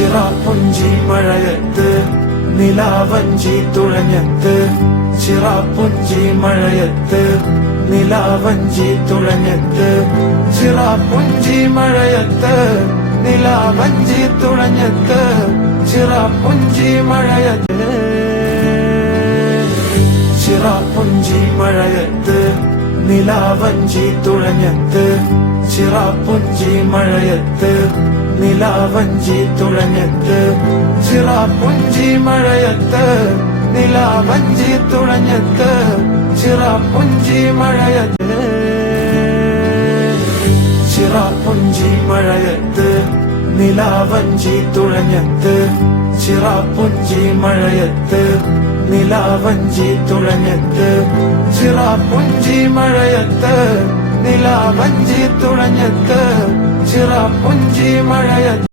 ചിറാപ്പുഞ്ചി മഴയത്ത് നിലാവഞ്ചി തുഴഞ്ഞത്ത് ചിറാപ്പുഞ്ചി മഴയത്ത് നിലാവഞ്ചി തുഴഞ്ഞത്ത് ചിറാപ്പുഞ്ചി മഴയത്ത് നിലാവഞ്ചി തുഴഞ്ഞത്ത് ചിറാപ്പുഞ്ചി മഴയത്ത് ചിറാപ്പുഞ്ചി മഴയത്ത് നിലാവഞ്ചി തുഴഞ്ഞത്ത് ചിറാപ്പുഞ്ചി മഴയത്ത് നിലാവഞ്ചി തുഴഞ്ഞത്ത് ചിറാപ്പുഞ്ചി മഴയത്ത് നിലാവഞ്ചി തുഴഞ്ഞത്ത് ചിറാപ്പുഞ്ചി മഴയത്ത് ചിറാപ്പുഞ്ചി മഴയത്ത് നിലാവഞ്ചി തുഴഞ്ഞത്ത് ചിറാപ്പുഞ്ചി മഴയത്ത് നിലാവഞ്ചി തുഴഞ്ഞത്ത് ചിറാപ്പുഞ്ചി മഴയത്ത് നിലാവഞ്ചി തുഴഞ്ഞത്ത് ചിറാപ്പുഞ്ചി മഴയത്ത്